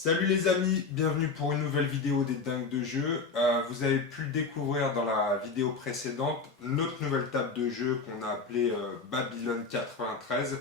Salut les amis, bienvenue pour une nouvelle vidéo des dingues de jeu. Vous avez pu le découvrir dans la vidéo précédente, notre nouvelle table de jeu qu'on a appelée Babylone 93.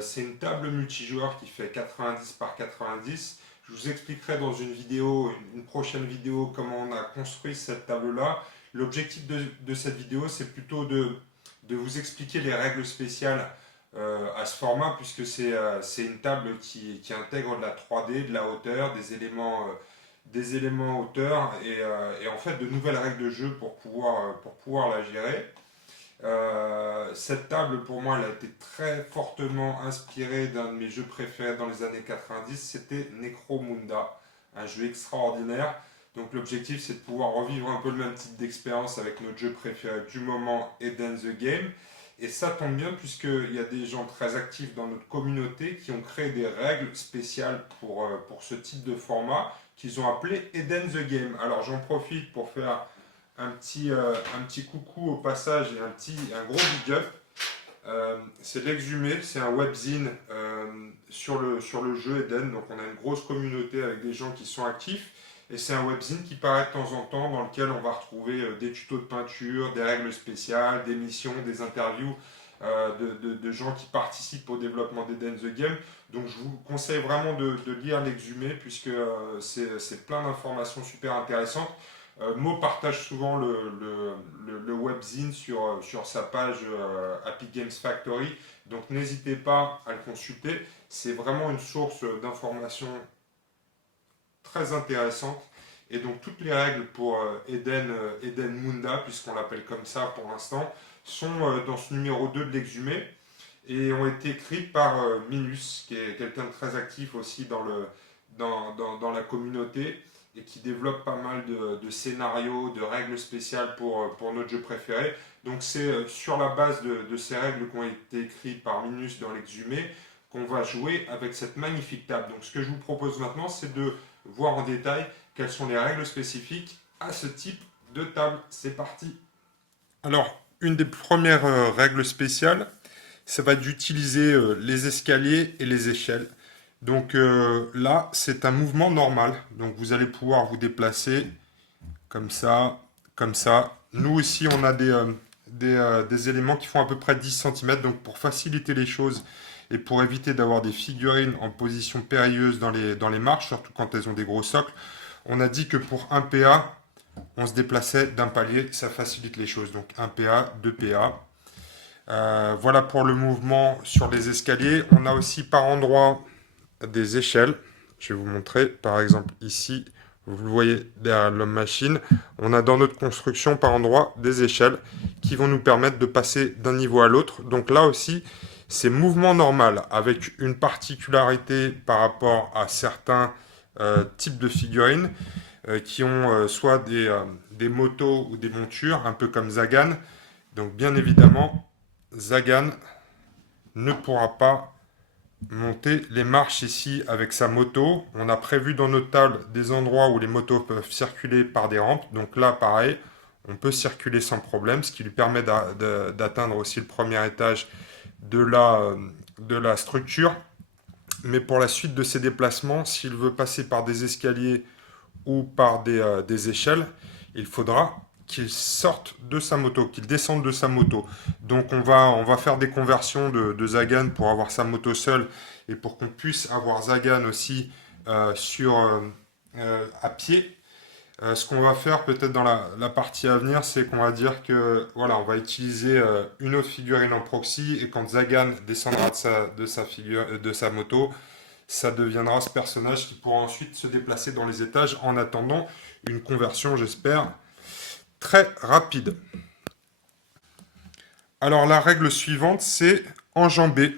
C'est une table multijoueur qui fait 90 par 90. Je vous expliquerai dans une vidéo, une prochaine vidéo, comment on a construit cette table-là. L'objectif de cette vidéo, c'est plutôt de vous expliquer les règles spéciales à ce format, puisque c'est une table qui intègre de la 3D, de la hauteur, des éléments hauteur et en fait de nouvelles règles de jeu pour pouvoir la gérer. Cette table, pour moi, elle a été très fortement inspirée d'un de mes jeux préférés dans les années 90, c'était Necromunda, un jeu extraordinaire. Donc l'objectif, c'est de pouvoir revivre un peu le même type d'expérience avec notre jeu préféré du moment, Eden the Game. Et ça tombe bien puisqu'il y a des gens très actifs dans notre communauté qui ont créé des règles spéciales pour ce type de format qu'ils ont appelé Eden the Game. Alors j'en profite pour faire un petit coucou au passage et un gros big up. C'est l'Exhumé, c'est un webzine sur le jeu Eden. Donc on a une grosse communauté avec des gens qui sont actifs. Et c'est un webzine qui paraît de temps en temps dans lequel on va retrouver des tutos de peinture, des règles spéciales, des missions, des interviews de gens qui participent au développement d'Eden the Game. Donc je vous conseille vraiment de lire l'Exhumé puisque c'est plein d'informations super intéressantes. Mo partage souvent le webzine sur sa page Happy Games Factory, donc n'hésitez pas à le consulter. C'est vraiment une source d'informations très intéressante. Et donc toutes les règles pour Eden Munda, puisqu'on l'appelle comme ça pour l'instant, sont dans ce numéro 2 de l'Exhumé et ont été écrites par Minus, qui est quelqu'un de très actif aussi dans la communauté et qui développe pas mal de scénarios, de règles spéciales pour notre jeu préféré. Donc c'est sur la base de ces règles qui ont été écrites par Minus dans l'Exhumé qu'on va jouer avec cette magnifique table. Donc ce que je vous propose maintenant, c'est de voir en détail quelles sont les règles spécifiques à ce type de table. C'est parti. Alors, une des premières règles spéciales, ça va être d'utiliser les escaliers et les échelles. Donc là, c'est un mouvement normal. Donc vous allez pouvoir vous déplacer comme ça, comme ça. Nous aussi, on a des éléments qui font à peu près 10 cm. Donc pour faciliter les choses et pour éviter d'avoir des figurines en position périlleuse dans les marches, surtout quand elles ont des gros socles, on a dit que pour 1 PA, on se déplaçait d'un palier, ça facilite les choses. Donc 1 PA, 2 PA. Voilà pour le mouvement sur les escaliers. On a aussi par endroit des échelles. Je vais vous montrer, par exemple ici, vous le voyez derrière l'homme machine, on a dans notre construction par endroit des échelles qui vont nous permettre de passer d'un niveau à l'autre. Donc là aussi, c'est mouvement normal avec une particularité par rapport à certains types de figurines qui ont soit des motos ou des montures, un peu comme Zagan. Donc bien évidemment, Zagan ne pourra pas monter les marches ici avec sa moto. On a prévu dans notre table des endroits où les motos peuvent circuler par des rampes. Donc là, pareil, on peut circuler sans problème, ce qui lui permet d'atteindre aussi le premier étage de la structure. Mais pour la suite de ses déplacements, s'il veut passer par des escaliers ou par des échelles, il faudra qu'il sorte de sa moto, qu'il descende de sa moto. Donc on va faire des conversions de Zagan pour avoir sa moto seule et pour qu'on puisse avoir Zagan aussi à pied. Ce qu'on va faire peut-être dans la partie à venir, c'est qu'on va dire que voilà, on va utiliser une autre figurine en proxy et quand Zagan descendra de sa moto, ça deviendra ce personnage qui pourra ensuite se déplacer dans les étages en attendant une conversion, j'espère, très rapide. Alors la règle suivante, c'est enjamber.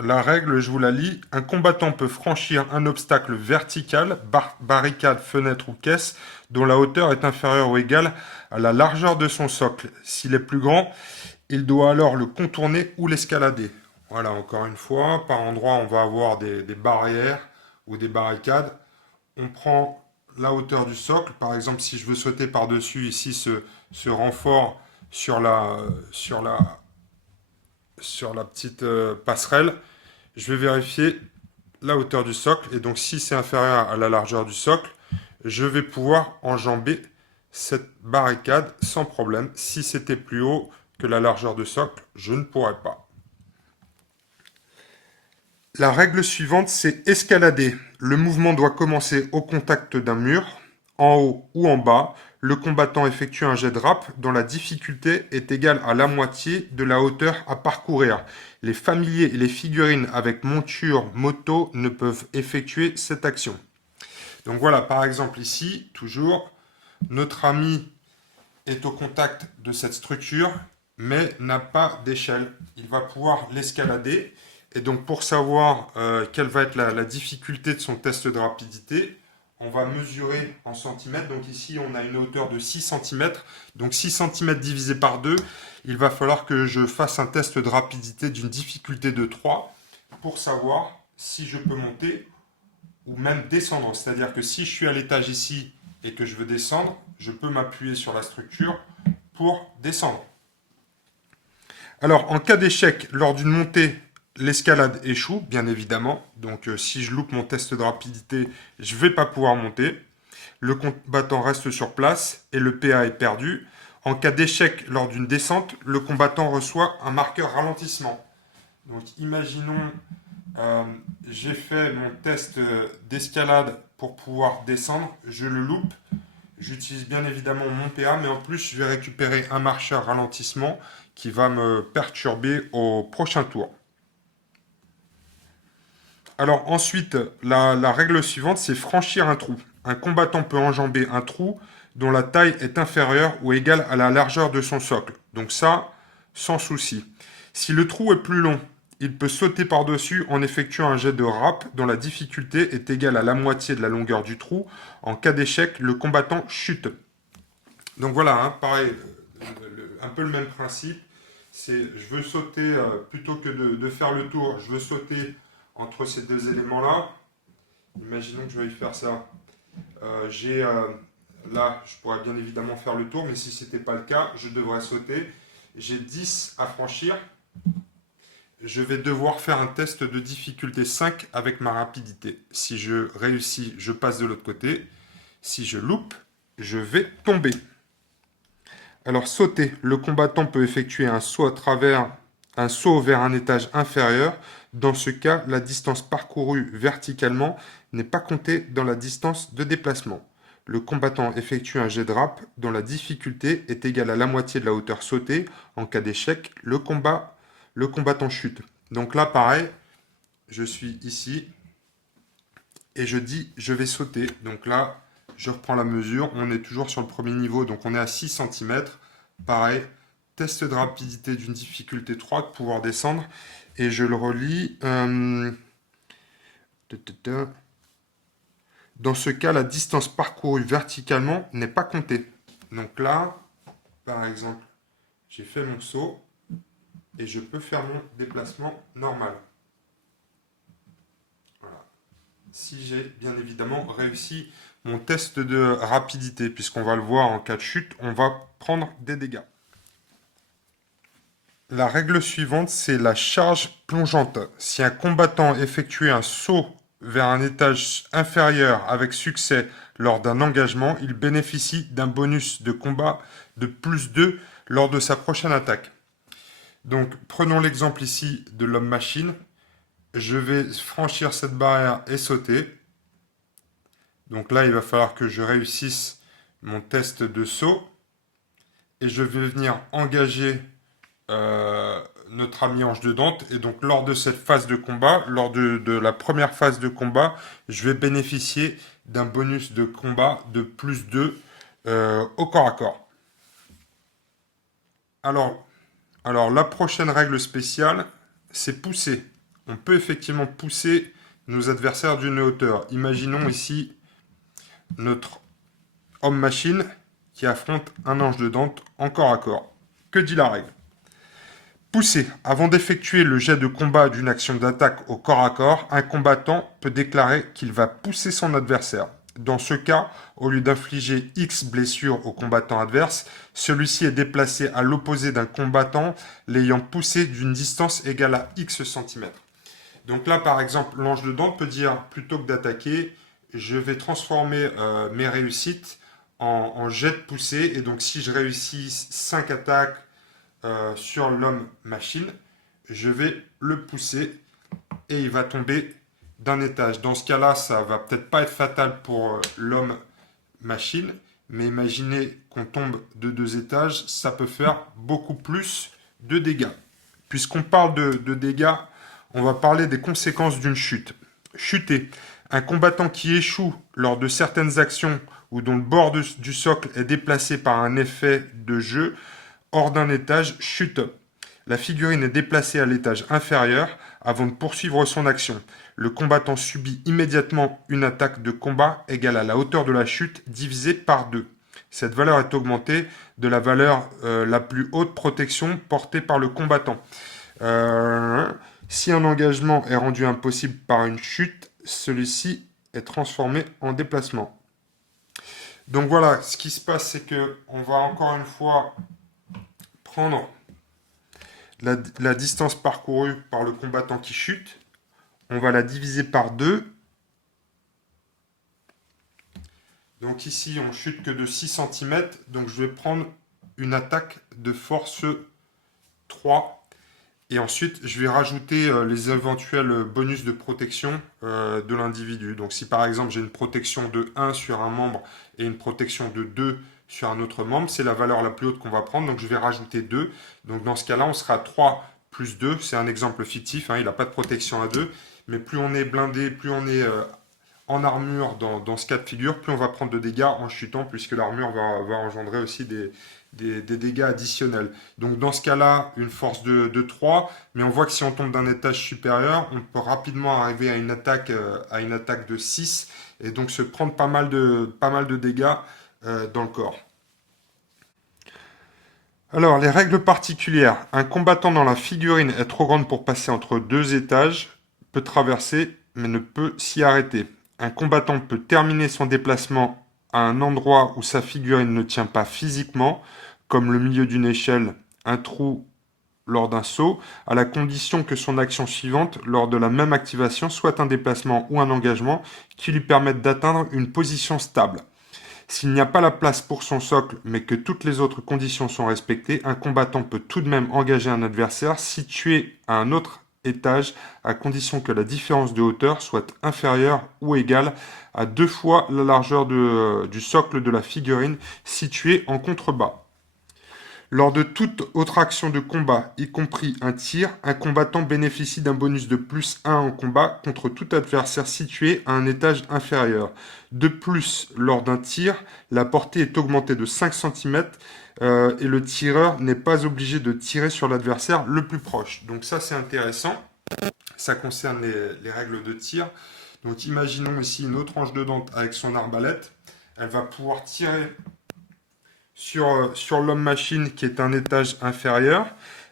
La règle, je vous la lis. Un combattant peut franchir un obstacle vertical, barricade, fenêtre ou caisse, dont la hauteur est inférieure ou égale à la largeur de son socle. S'il est plus grand, il doit alors le contourner ou l'escalader. Voilà, encore une fois, par endroit, on va avoir des barrières ou des barricades. On prend la hauteur du socle. Par exemple, si je veux sauter par-dessus ici ce renfort sur la petite passerelle, je vais vérifier la hauteur du socle. Et donc, si c'est inférieur à la largeur du socle, je vais pouvoir enjamber cette barricade sans problème. Si c'était plus haut que la largeur de socle, je ne pourrais pas. La règle suivante, c'est escalader. Le mouvement doit commencer au contact d'un mur, en haut ou en bas. Le combattant effectue un jet de rap dont la difficulté est égale à la moitié de la hauteur à parcourir. Les familiers et les figurines avec monture moto ne peuvent effectuer cette action. Donc voilà, par exemple ici, toujours, notre ami est au contact de cette structure, mais n'a pas d'échelle. Il va pouvoir l'escalader. Et donc pour savoir quelle va être la difficulté de son test de rapidité, on va mesurer en centimètres. Donc ici, on a une hauteur de 6 cm. Donc 6 cm divisé par 2, il va falloir que je fasse un test de rapidité d'une difficulté de 3 pour savoir si je peux monter ou même descendre. C'est-à-dire que si je suis à l'étage ici et que je veux descendre, je peux m'appuyer sur la structure pour descendre. Alors, en cas d'échec lors d'une montée, l'escalade échoue, bien évidemment. Donc, si je loupe mon test de rapidité, je ne vais pas pouvoir monter. Le combattant reste sur place et le PA est perdu. En cas d'échec lors d'une descente, le combattant reçoit un marqueur ralentissement. Donc, imaginons, j'ai fait mon test d'escalade pour pouvoir descendre, je le loupe. J'utilise bien évidemment mon PA, mais en plus, je vais récupérer un marqueur ralentissement qui va me perturber au prochain tour. Alors ensuite, la règle suivante, c'est franchir un trou. Un combattant peut enjamber un trou dont la taille est inférieure ou égale à la largeur de son socle. Donc ça, sans souci. Si le trou est plus long, il peut sauter par-dessus en effectuant un jet de rap dont la difficulté est égale à la moitié de la longueur du trou. En cas d'échec, le combattant chute. Donc voilà, hein, pareil, un peu le même principe. C'est, je veux sauter, plutôt que de faire le tour, je veux sauter entre ces deux éléments-là. Imaginons que je vais faire ça. Là, je pourrais bien évidemment faire le tour, mais si ce n'était pas le cas, je devrais sauter. J'ai 10 à franchir. Je vais devoir faire un test de difficulté 5 avec ma rapidité. Si je réussis, je passe de l'autre côté. Si je loupe, je vais tomber. Alors sauter, le combattant peut effectuer un saut vers un étage inférieur. Dans ce cas, la distance parcourue verticalement n'est pas comptée dans la distance de déplacement. Le combattant effectue un jet de rap dont la difficulté est égale à la moitié de la hauteur sautée. En cas d'échec, le combattant chute. Donc là, pareil, je suis ici et je dis je vais sauter. Donc là, je reprends la mesure. On est toujours sur le premier niveau, donc on est à 6 cm. Pareil, test de rapidité d'une difficulté 3, de pouvoir descendre. Et je le relis. Dans ce cas, la distance parcourue verticalement n'est pas comptée. Donc là, par exemple, j'ai fait mon saut et je peux faire mon déplacement normal. Voilà. Si j'ai bien évidemment réussi mon test de rapidité, puisqu'on va le voir en cas de chute, on va prendre des dégâts. La règle suivante, c'est la charge plongeante. Si un combattant effectue un saut vers un étage inférieur avec succès lors d'un engagement, il bénéficie d'un bonus de combat de plus 2 lors de sa prochaine attaque. Donc prenons l'exemple ici de l'homme-machine. Je vais franchir cette barrière et sauter. Donc là, il va falloir que je réussisse mon test de saut. Et je vais venir engager notre ami Ange de Dante. Et donc lors de cette phase de combat, lors de la première phase de combat, je vais bénéficier d'un bonus de combat de plus 2 au corps à corps. Alors la prochaine règle spéciale, c'est pousser. On peut effectivement pousser nos adversaires d'une hauteur. Imaginons ici notre homme-machine qui affronte un Ange de Dante en corps à corps. Que dit la règle ? Pousser. Avant d'effectuer le jet de combat d'une action d'attaque au corps à corps, un combattant peut déclarer qu'il va pousser son adversaire. Dans ce cas, au lieu d'infliger X blessures au combattant adverse, celui-ci est déplacé à l'opposé d'un combattant l'ayant poussé d'une distance égale à X centimètres. Donc là, par exemple, l'ange de dente peut dire, plutôt que d'attaquer, je vais transformer mes réussites en jet de poussée. Et donc, si je réussis 5 attaques sur l'homme-machine, je vais le pousser et il va tomber d'un étage. Dans ce cas-là, ça va peut-être pas être fatal pour l'homme-machine, mais imaginez qu'on tombe de 2 étages, ça peut faire beaucoup plus de dégâts. Puisqu'on parle de dégâts, on va parler des conséquences d'une chute. Chuter. Un combattant qui échoue lors de certaines actions ou dont le bord du socle est déplacé par un effet de jeu hors d'un étage chute. La figurine est déplacée à l'étage inférieur avant de poursuivre son action. Le combattant subit immédiatement une attaque de combat égale à la hauteur de la chute divisée par 2. Cette valeur est augmentée de la valeur la plus haute protection portée par le combattant. Si un engagement est rendu impossible par une chute, celui-ci est transformé en déplacement. Donc voilà, ce qui se passe, c'est que on va encore une fois prendre la distance parcourue par le combattant qui chute. On va la diviser par 2. Donc ici, on chute que de 6 cm. Donc je vais prendre une attaque de force 3. Et ensuite, je vais rajouter les éventuels bonus de protection de l'individu. Donc si par exemple j'ai une protection de 1 sur un membre et une protection de 2 sur un autre membre, c'est la valeur la plus haute qu'on va prendre. Donc je vais rajouter 2. Donc dans ce cas-là, on sera à 3 plus 2. C'est un exemple fictif, hein, il n'a pas de protection à 2. Mais plus on est blindé, plus on est en armure dans ce cas de figure, plus on va prendre de dégâts en chutant, puisque l'armure va engendrer aussi des dégâts additionnels. Donc dans ce cas-là, une force de 3, mais on voit que si on tombe d'un étage supérieur, on peut rapidement arriver à une attaque de 6, et donc se prendre pas mal de dégâts dans le corps. Alors, les règles particulières. Un combattant dans la figurine est trop grande pour passer entre 2 étages, peut traverser, mais ne peut s'y arrêter. Un combattant peut terminer son déplacement à un endroit où sa figurine ne tient pas physiquement, comme le milieu d'une échelle, un trou lors d'un saut, à la condition que son action suivante, lors de la même activation, soit un déplacement ou un engagement qui lui permette d'atteindre une position stable. S'il n'y a pas la place pour son socle, mais que toutes les autres conditions sont respectées, un combattant peut tout de même engager un adversaire situé à un autre étage, à condition que la différence de hauteur soit inférieure ou égale à 2 fois la largeur du socle de la figurine située en contrebas. Lors de toute autre action de combat, y compris un tir, un combattant bénéficie d'un bonus de plus 1 en combat contre tout adversaire situé à un étage inférieur. De plus, lors d'un tir, la portée est augmentée de 5 cm et le tireur n'est pas obligé de tirer sur l'adversaire le plus proche. Donc ça, c'est intéressant. Ça concerne les règles de tir. Donc imaginons ici une autre ange de dente avec son arbalète. Elle va pouvoir tirer sur l'homme-machine qui est un étage inférieur.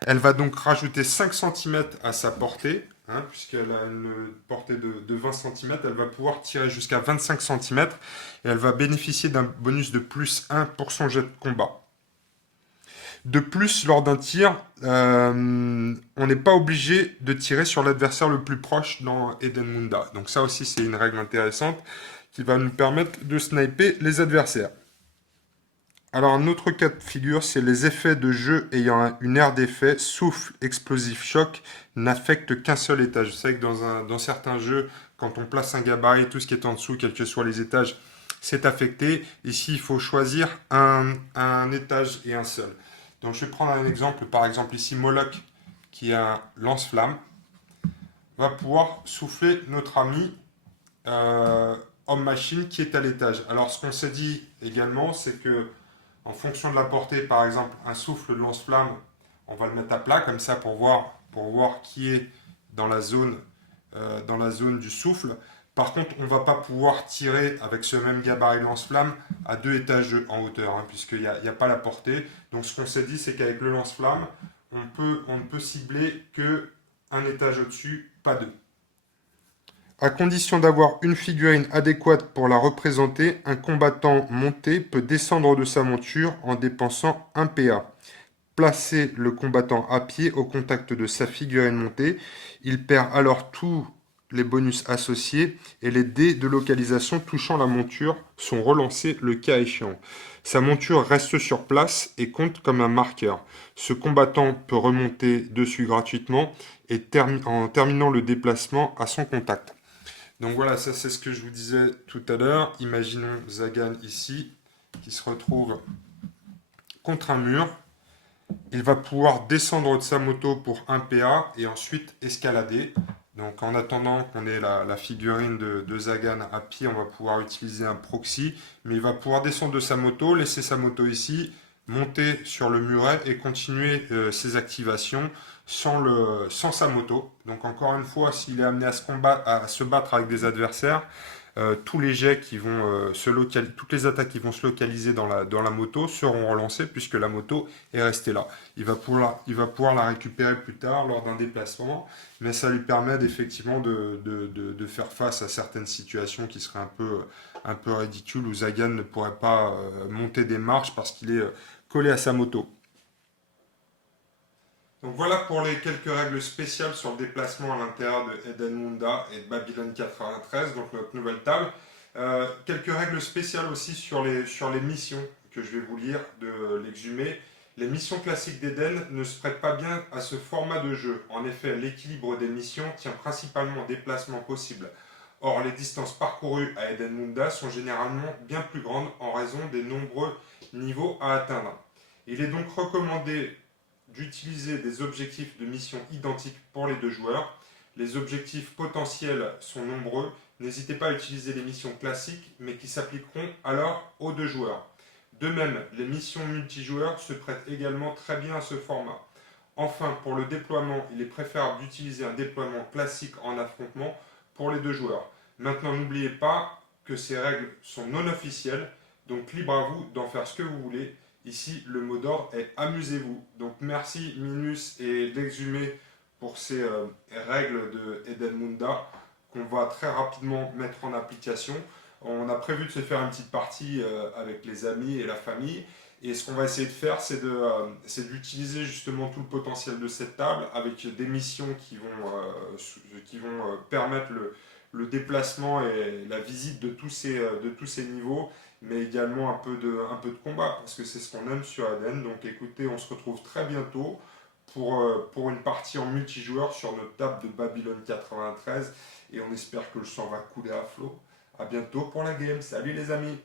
Elle va donc rajouter 5 cm à sa portée, hein, puisqu'elle a une portée de 20 cm. Elle va pouvoir tirer jusqu'à 25 cm et elle va bénéficier d'un bonus de plus 1 pour son jet de combat. De plus, lors d'un tir, on n'est pas obligé de tirer sur l'adversaire le plus proche dans Eden Munda. Donc ça aussi, c'est une règle intéressante qui va nous permettre de sniper les adversaires. Alors un autre cas de figure, c'est les effets de jeu ayant une aire d'effet, souffle, explosif, choc, n'affectent qu'un seul étage. Vous savez que dans certains jeux, quand on place un gabarit, tout ce qui est en dessous, quels que soient les étages, c'est affecté. Ici, il faut choisir un étage et un seul. Donc je vais prendre un exemple, par exemple ici Moloch, qui a un lance-flamme, va pouvoir souffler notre ami homme-machine qui est à l'étage. Alors ce qu'on s'est dit également, c'est que en fonction de la portée, par exemple, un souffle de lance-flamme, on va le mettre à plat, comme ça, pour voir qui est dans la zone du souffle. Par contre, on ne va pas pouvoir tirer avec ce même gabarit lance-flamme à 2 étages en hauteur, hein, puisqu'il n'y a pas la portée. Donc ce qu'on s'est dit, c'est qu'avec le lance-flamme, on ne peut cibler qu'un étage au-dessus, pas 2. À condition d'avoir une figurine adéquate pour la représenter, un combattant monté peut descendre de sa monture en dépensant 1 PA. placer le combattant à pied au contact de sa figurine montée. Il perd alors tous les bonus associés et les dés de localisation touchant la monture sont relancés le cas échéant. Sa monture reste sur place et compte comme un marqueur. Ce combattant peut remonter dessus gratuitement et en terminant le déplacement à son contact. Donc voilà, ça c'est ce que je vous disais tout à l'heure. Imaginons Zagan ici, qui se retrouve contre un mur. Il va pouvoir descendre de sa moto pour un PA et ensuite escalader. Donc en attendant qu'on ait la figurine de Zagan à pied, on va pouvoir utiliser un proxy. Mais il va pouvoir descendre de sa moto, laisser sa moto ici, monter sur le muret et continuer ses activations sans sa moto. Donc encore une fois, s'il est amené à se battre avec des adversaires, tous les jets qui vont toutes les attaques qui vont se localiser dans la moto seront relancées puisque la moto est restée là. Il va pouvoir la récupérer plus tard lors d'un déplacement, mais ça lui permet effectivement de faire face à certaines situations qui seraient un peu ridicules où Zagan ne pourrait pas monter des marches parce qu'il est collé à sa moto. Donc voilà pour les quelques règles spéciales sur le déplacement à l'intérieur de Eden Munda et de Babylon 93, donc notre nouvelle table. Quelques règles spéciales aussi sur les missions que je vais vous lire de l'exhumé. Les missions classiques d'Eden ne se prêtent pas bien à ce format de jeu. En effet, l'équilibre des missions tient principalement au déplacement possible. Or, les distances parcourues à Eden Munda sont généralement bien plus grandes en raison des nombreux niveaux à atteindre. Il est donc recommandé d'utiliser des objectifs de mission identiques pour les deux joueurs. Les objectifs potentiels sont nombreux. N'hésitez pas à utiliser les missions classiques, mais qui s'appliqueront alors aux deux joueurs. De même, les missions multijoueurs se prêtent également très bien à ce format. Enfin, pour le déploiement, il est préférable d'utiliser un déploiement classique en affrontement pour les deux joueurs. Maintenant, n'oubliez pas que ces règles sont non officielles, donc libre à vous d'en faire ce que vous voulez. Ici, le mot d'ordre est amusez-vous. Donc merci Minus et l'Exhumé pour ces règles de Eden Munda qu'on va très rapidement mettre en application. On a prévu de se faire une petite partie avec les amis et la famille. Et ce qu'on va essayer de faire, c'est d'utiliser justement tout le potentiel de cette table avec des missions qui vont permettre le déplacement et la visite de tous ces niveaux, mais également un peu de combat, parce que c'est ce qu'on aime sur Eden. Donc écoutez, on se retrouve très bientôt pour une partie en multijoueur sur notre table de Babylon 93, et on espère que le sang va couler à flot. A bientôt pour la game. Salut les amis!